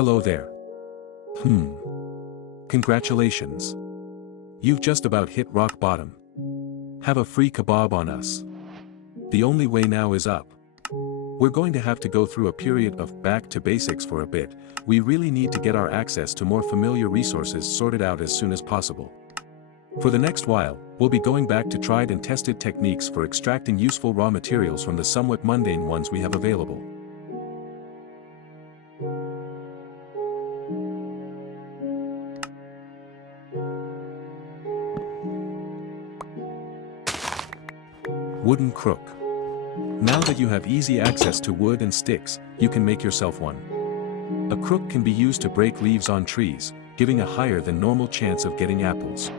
Hello there. Congratulations. You've just about hit rock bottom. Have a free kebab on us. The only way now is up. We're going to have to go through a period of back to basics for a bit. We really need to get our access to more familiar resources sorted out as soon as possible. For the next while, we'll be going back to tried and tested techniques for extracting useful raw materials from the somewhat mundane ones we have available. Wooden crook. Now that you have easy access to wood and sticks, you can make yourself one. A crook can be used to break leaves on trees, giving a higher than normal chance of getting apples.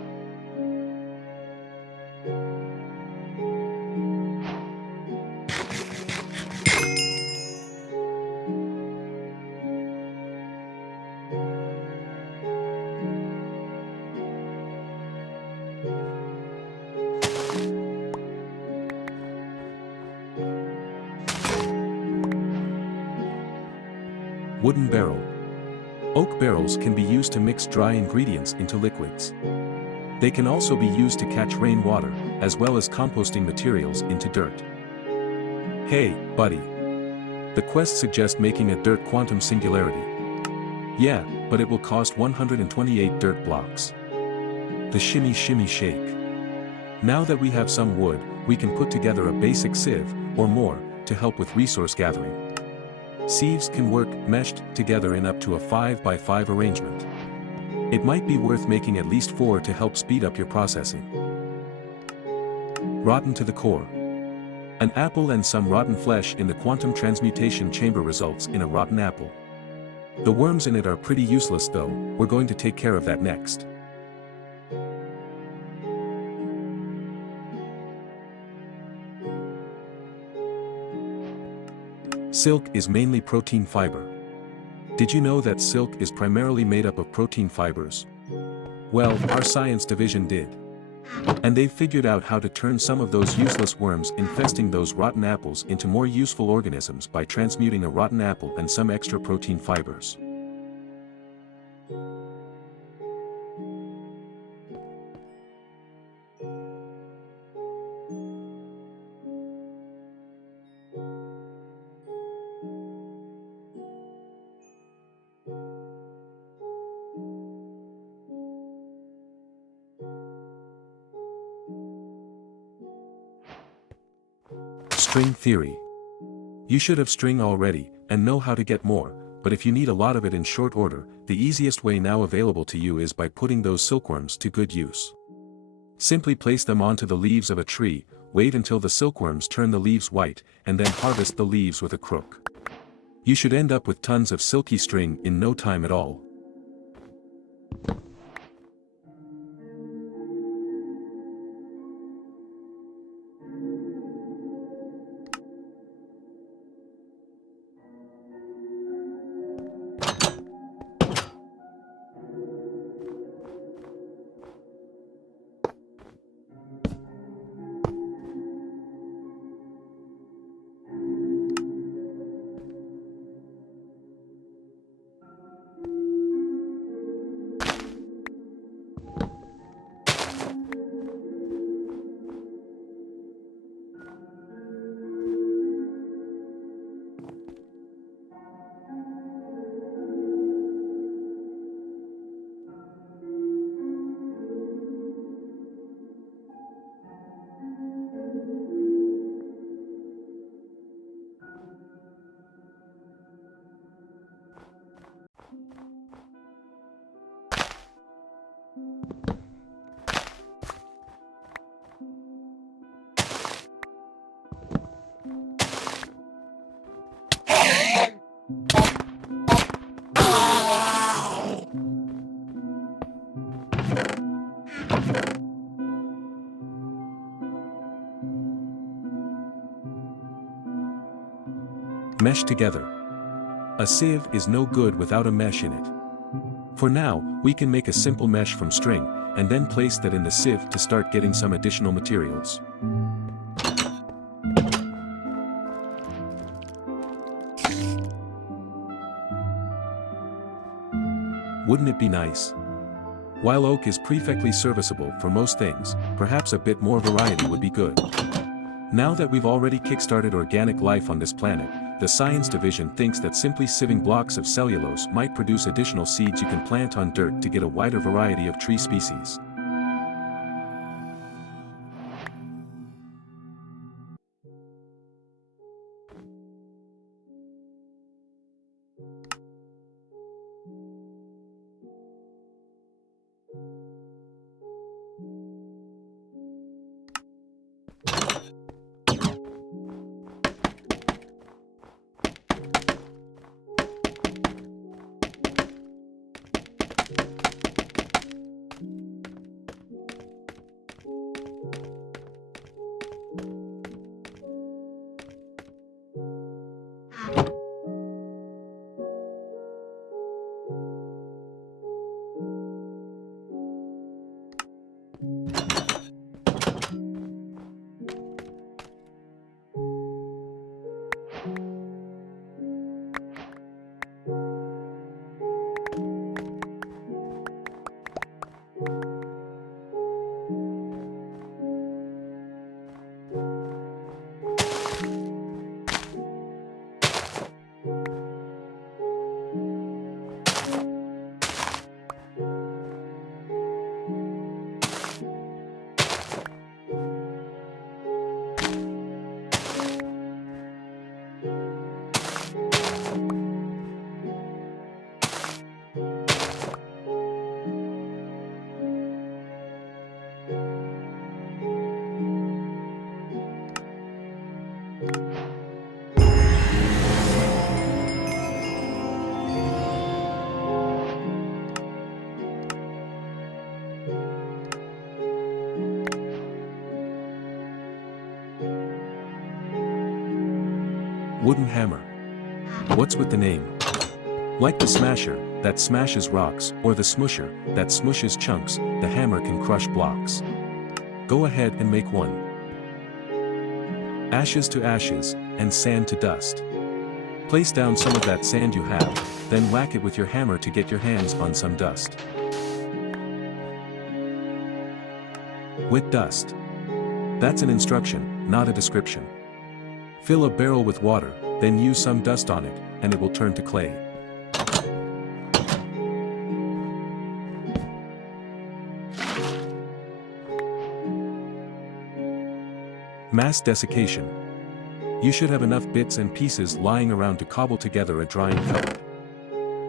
Wooden barrel. Oak barrels can be used to mix dry ingredients into liquids. They can also be used to catch rainwater, as well as composting materials into dirt. Hey, buddy. The quest suggests making a dirt quantum singularity. Yeah, but it will cost 128 dirt blocks. The shimmy shimmy shake. Now that we have some wood, we can put together a basic sieve, or more, to help with resource gathering. Sieves can work meshed together in up to a 5x5 arrangement. It might be worth making at least 4 to help speed up your processing. Rotten to the core. An apple and some rotten flesh in the quantum transmutation chamber results in a rotten apple. The worms in it are pretty useless though, we're going to take care of that next. Silk is mainly protein fiber. Did you know that silk is primarily made up of protein fibers? Well, our science division did. And they've figured out how to turn some of those useless worms infesting those rotten apples into more useful organisms by transmuting a rotten apple and some extra protein fibers. String theory. You should have string already, and know how to get more, but if you need a lot of it in short order, the easiest way now available to you is by putting those silkworms to good use. Simply place them onto the leaves of a tree, wait until the silkworms turn the leaves white, and then harvest the leaves with a crook. You should end up with tons of silky string in no time at all. Mesh together. A sieve is no good without a mesh in it. For now, we can make a simple mesh from string, and then place that in the sieve to start getting some additional materials. Wouldn't it be nice? While oak is perfectly serviceable for most things, perhaps a bit more variety would be good. Now that we've already kickstarted organic life on this planet, the science division thinks that simply sieving blocks of cellulose might produce additional seeds you can plant on dirt to get a wider variety of tree species. Wooden hammer. What's with the name? Like the smasher, that smashes rocks, or the smusher, that smushes chunks, the hammer can crush blocks. Go ahead and make one. Ashes to ashes, and sand to dust. Place down some of that sand you have, then whack it with your hammer to get your hands on some dust. With dust. That's an instruction, not a description. Fill a barrel with water, then use some dust on it, and it will turn to clay. Mass desiccation. You should have enough bits and pieces lying around to cobble together a drying cupboard.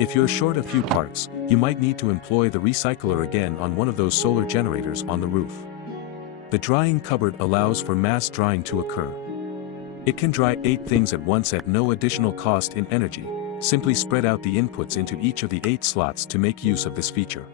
If you're short a few parts, you might need to employ the recycler again on one of those solar generators on the roof. The drying cupboard allows for mass drying to occur. It can dry 8 things at once at no additional cost in energy. Simply spread out the inputs into each of the 8 slots to make use of this feature.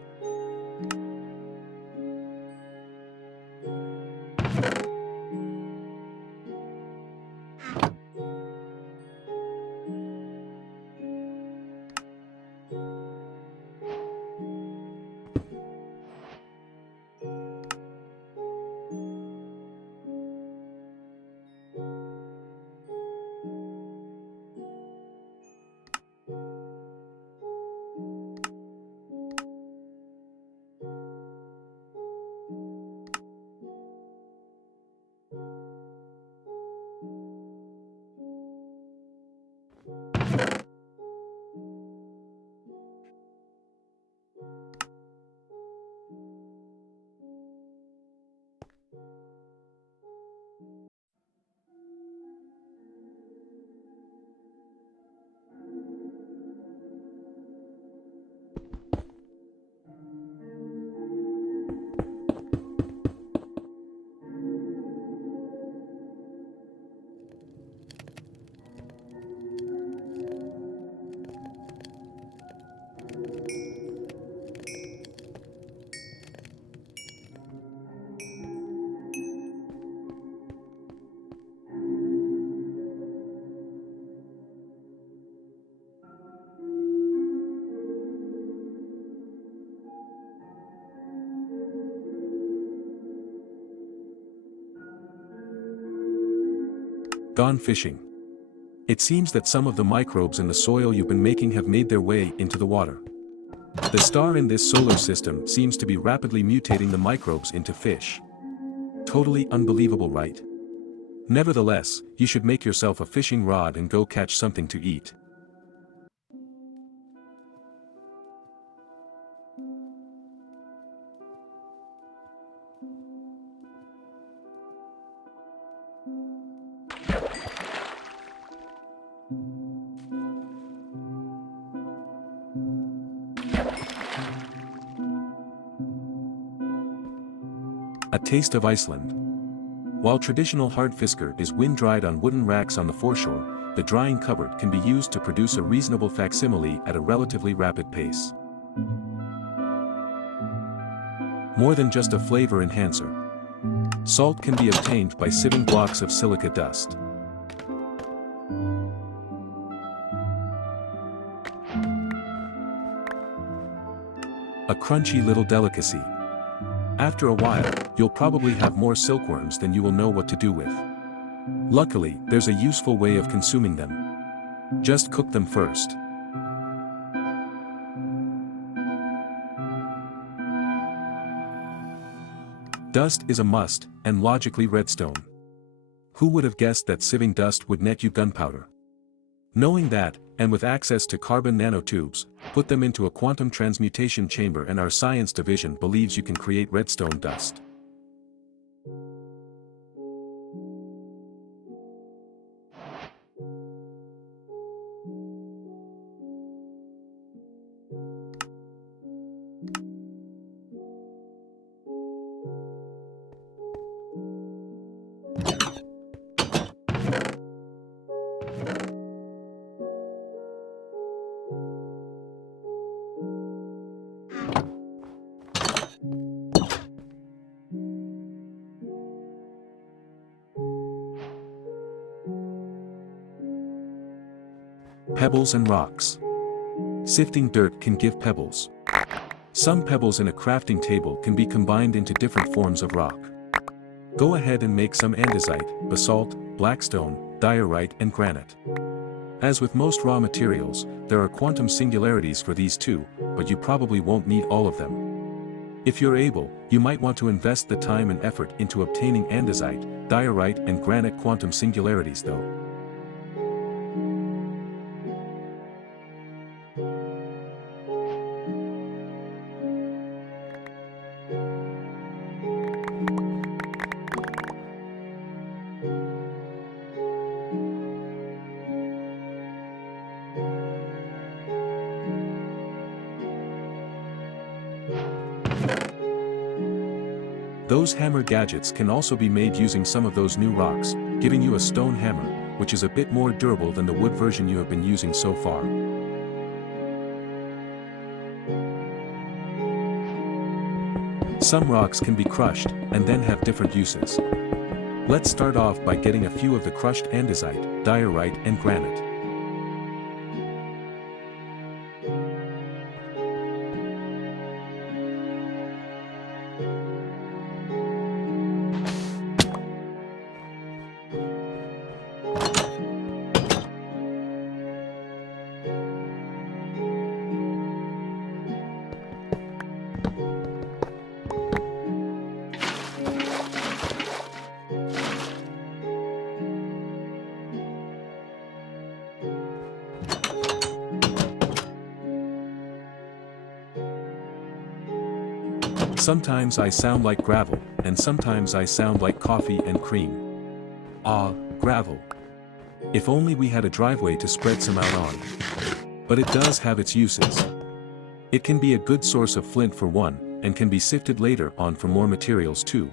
Gone fishing. It seems that some of the microbes in the soil you've been making have made their way into the water. The star in this solar system seems to be rapidly mutating the microbes into fish. Totally unbelievable, right? Nevertheless, you should make yourself a fishing rod and go catch something to eat. A taste of Iceland. While traditional hardfisker is wind-dried on wooden racks on the foreshore, the drying cupboard can be used to produce a reasonable facsimile at a relatively rapid pace. More than just a flavor enhancer. Salt can be obtained by sieving blocks of silica dust. A crunchy little delicacy. After a while, you'll probably have more silkworms than you will know what to do with. Luckily, there's a useful way of consuming them. Just cook them first. Dust is a must, and logically redstone. Who would have guessed that sieving dust would net you gunpowder? Knowing that, and with access to carbon nanotubes, put them into a quantum transmutation chamber and our science division believes you can create redstone dust. Pebbles and rocks. Sifting dirt can give pebbles. Some pebbles in a crafting table can be combined into different forms of rock. Go ahead and make some andesite, basalt, blackstone, diorite and granite. As with most raw materials, there are quantum singularities for these too, but you probably won't need all of them. If you're able, you might want to invest the time and effort into obtaining andesite, diorite and granite quantum singularities though. Those hammer gadgets can also be made using some of those new rocks, giving you a stone hammer, which is a bit more durable than the wood version you have been using so far. Some rocks can be crushed, and then have different uses. Let's start off by getting a few of the crushed andesite, diorite and granite. Sometimes I sound like gravel, and sometimes I sound like coffee and cream. Ah, gravel. If only we had a driveway to spread some out on. But it does have its uses. It can be a good source of flint for one, and can be sifted later on for more materials too.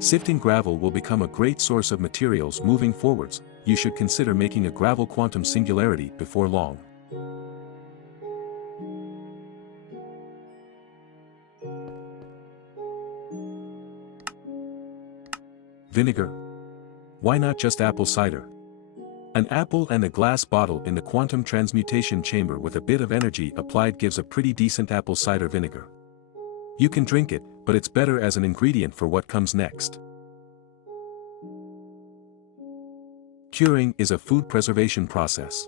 Sifting gravel will become a great source of materials moving forwards. You should consider making a gravel quantum singularity before long. Vinegar. Why not just apple cider? An apple and a glass bottle in the quantum transmutation chamber with a bit of energy applied gives a pretty decent apple cider vinegar. You can drink it, but it's better as an ingredient for what comes next. Curing is a food preservation process.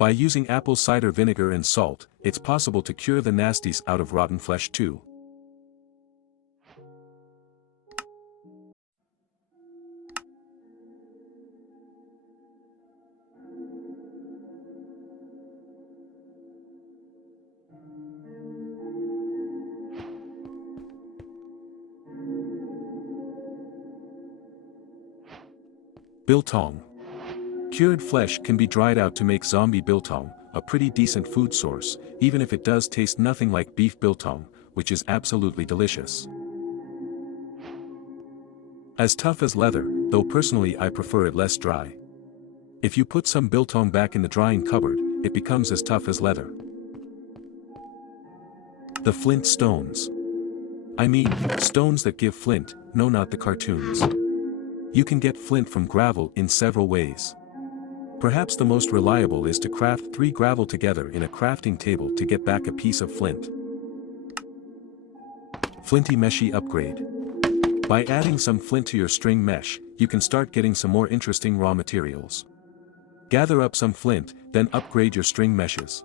By using apple cider vinegar and salt, it's possible to cure the nasties out of rotten flesh too. Biltong. Cured flesh can be dried out to make zombie biltong, a pretty decent food source, even if it does taste nothing like beef biltong, which is absolutely delicious. As tough as leather, though personally I prefer it less dry. If you put some biltong back in the drying cupboard, it becomes as tough as leather. The flint stones. I mean, stones that give flint, no, not the cartoons. You can get flint from gravel in several ways. Perhaps the most reliable is to craft 3 gravel together in a crafting table to get back a piece of flint. Flinty meshy upgrade. By adding some flint to your string mesh, you can start getting some more interesting raw materials. Gather up some flint, then upgrade your string meshes.